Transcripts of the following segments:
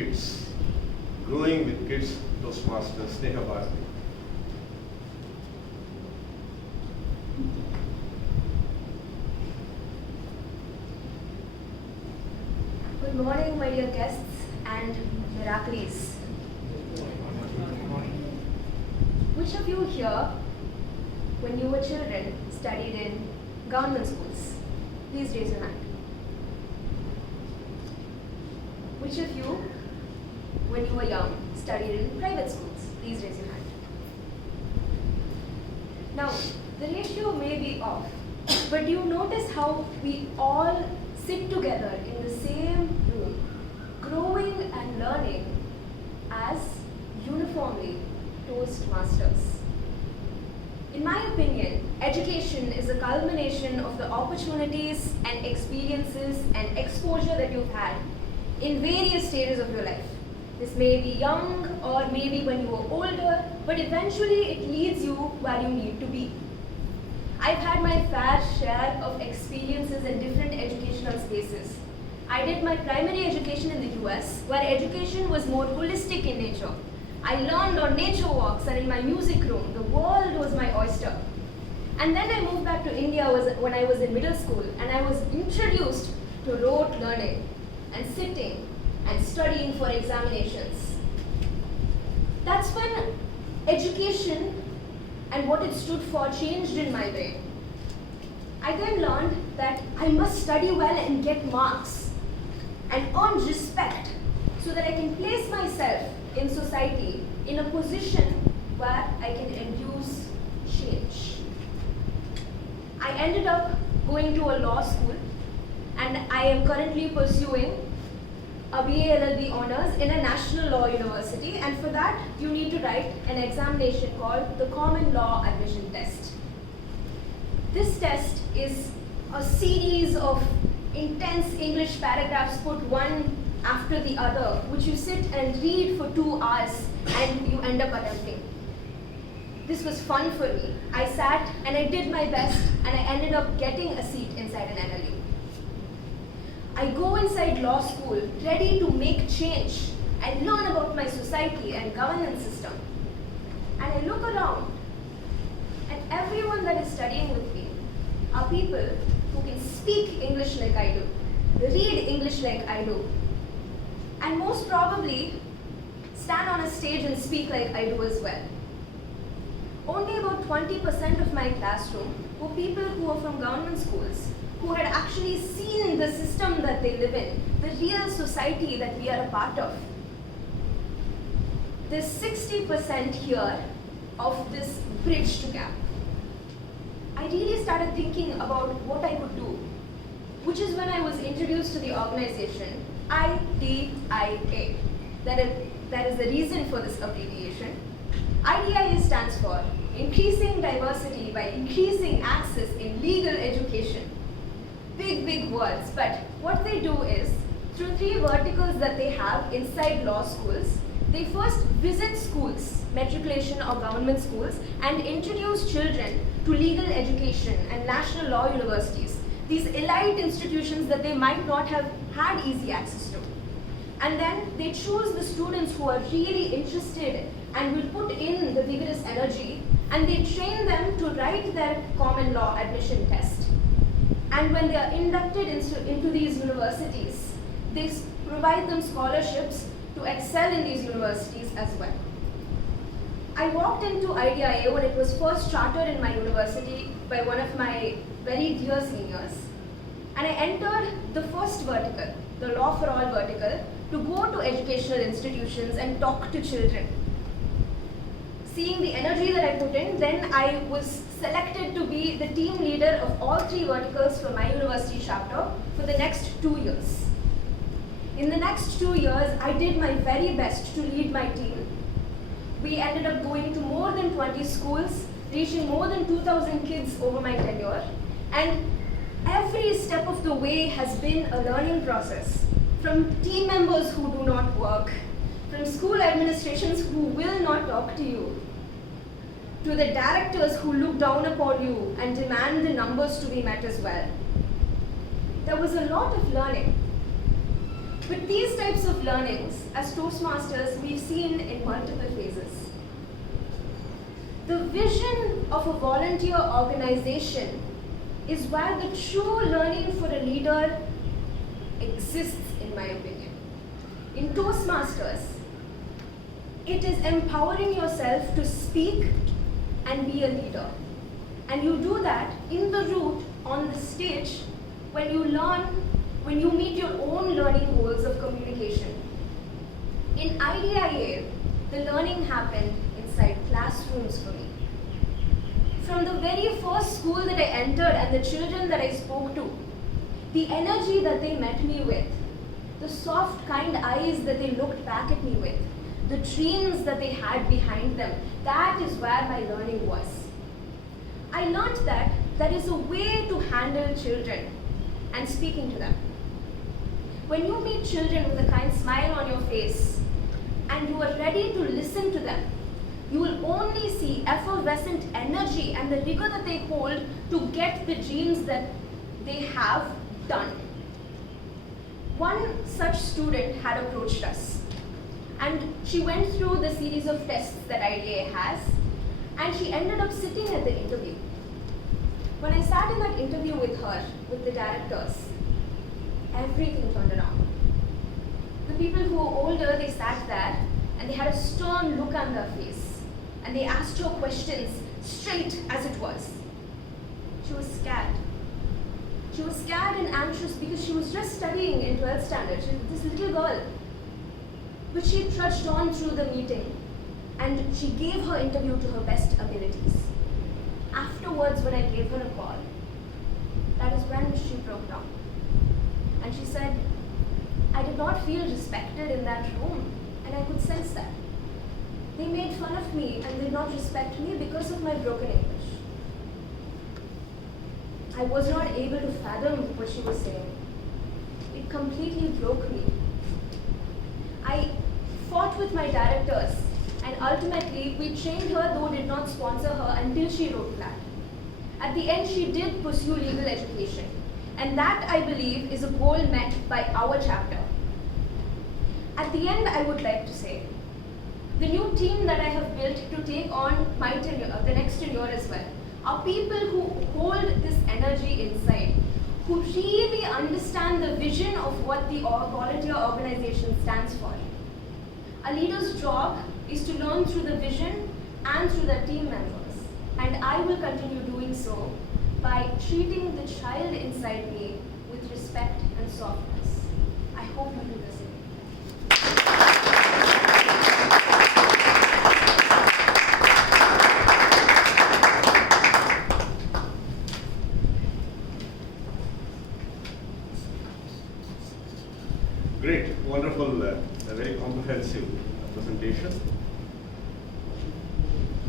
kids, growing with kids, Toastmaster Snehabharathi. Good morning, my dear guests and Meraki's. Which of you here, when you were children, studied in government schools? Please raise your hand. Which of you, when you were young, studied in private schools? Please raise your hand. Now, the ratio may be off, but do you notice how we all sit together in the same room, growing and learning as uniformly Toastmasters? In my opinion, education is a culmination of the opportunities and experiences and exposure that you've had in various stages of your life. This may be young or maybe when you were older, but eventually it leads you where you need to be. I've had my fair share of experiences in different educational spaces. I did my primary education in the US, where education was more holistic in nature. I learned on nature walks and in my music room. The world was my oyster. And then I moved back to India when I was in middle school, and I was introduced to rote learning and sitting and studying for examinations. That's when education and what it stood for changed in my brain. I then learned that I must study well and get marks and earn respect so that I can place myself in society in a position where I can induce change. I ended up going to a law school, and I am currently pursuing a BA LLB honors in a national law university, and for that you need to write an examination called the Common Law Admission Test. This test is a series of intense English paragraphs put one after the other, which you sit and read for 2 hours and you end up attempting. This was fun for me. I sat and I did my best and I ended up getting a seat inside an NLU. I go inside law school ready to make change and learn about my society and governance system. And I look around, and everyone that is studying with me are people who can speak English like I do, read English like I do, and most probably stand on a stage and speak like I do as well. Only about 20% of my classroom were people who were from government schools, who had actually seen the system that they live in, the real society that we are a part of. There's 60% here of this bridge to gap. I really started thinking about what I could do, which is when I was introduced to the organization IDIA. That is the reason for this abbreviation. IDIA stands for Increasing Diversity by Increasing Access in Legal Education. Big words, but what they do is, through 3 verticals that they have inside law schools, they first visit schools, matriculation or government schools, and introduce children to legal education and national law universities, these elite institutions that they might not have had easy access to. And then they choose the students who are really interested and will put in the vigorous energy, and they train them to write their common law admission test. And when they are inducted into these universities, they provide them scholarships to excel in these universities as well. I walked into IDIA when it was first chartered in my university by one of my very dear seniors, and I entered the first vertical, the Law for All vertical, to go to educational institutions and talk to children. Seeing the energy that I put in, then I was selected to be the team leader of all 3 verticals for my university chapter for the next 2 years. In the next 2 years, I did my very best to lead my team. We ended up going to more than 20 schools, reaching more than 2,000 kids over my tenure, and every step of the way has been a learning process. From team members who do not work, from school administrations who will not talk to you, to the directors who look down upon you and demand the numbers to be met as well. There was a lot of learning. But these types of learnings, as Toastmasters, we've seen in multiple phases. The vision of a volunteer organization is where the true learning for a leader exists, in my opinion. In Toastmasters, it is empowering yourself to speak and be a leader. And you do that in the route, on the stage, when you learn, when you meet your own learning goals of communication. In IDIA, the learning happened inside classrooms for me. From the very first school that I entered and the children that I spoke to, the energy that they met me with, the soft, kind eyes that they looked back at me with, the dreams that they had behind them, that is where my learning was. I learned that there is a way to handle children and speaking to them. When you meet children with a kind smile on your face and you are ready to listen to them, you will only see effervescent energy and the rigor that they hold to get the dreams that they have done. One such student had approached us, and she went through the series of tests that IDA has, and she ended up sitting at the interview. When I sat in that interview with her, with the directors, everything turned around. The people who were older, they sat there and they had a stern look on their face, and they asked her questions straight as it was. She was scared. She was scared and anxious because she was just studying in 12th standard. She was this little girl. But she trudged on through the meeting and she gave her interview to her best abilities. Afterwards, when I gave her a call, that is when she broke down. And she said, I did not feel respected in that room, and I could sense that. They made fun of me and did not respect me because of my broken English. I was not able to fathom what she was saying. It completely broke me. I fought with my directors, and ultimately we trained her, though did not sponsor her until she wrote flat. At the end, she did pursue legal education, and that, I believe, is a goal met by our chapter. At the end, I would like to say, the new team that I have built to take on my tenure, the next tenure as well, are people who hold this energy inside, who really understand the vision of what the volunteer organization stands for. A leader's job is to learn through the vision and through the team members, and I will continue doing so by treating the child inside me with respect and softness. I hope you do the same. Great, wonderful, a very comprehensive presentation.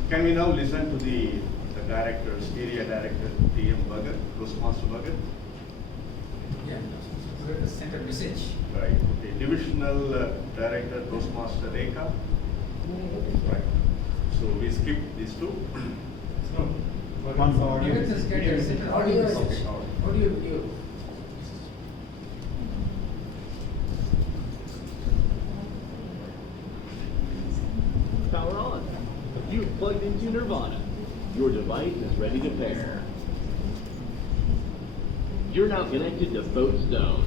Can we now listen to the directors, area director, TM Bhagat, Toastmaster Bhagat? Yeah, we're going to send a message. Right. The divisional director, Toastmaster Rekha. Right. So we skip these two. No. One for audio. Let us get a send an audio message. Okay, all right. Audio video. Power on. You've plugged into Nirvana. Your device is ready to pair. You're now connected to Boat Zone.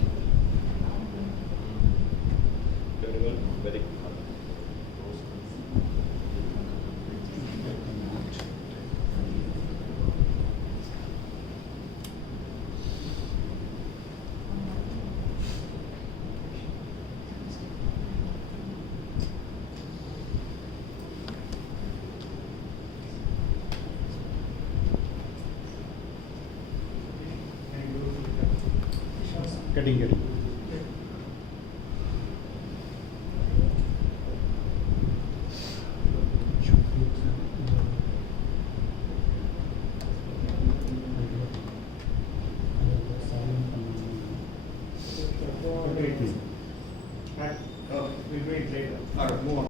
Ready? Getting.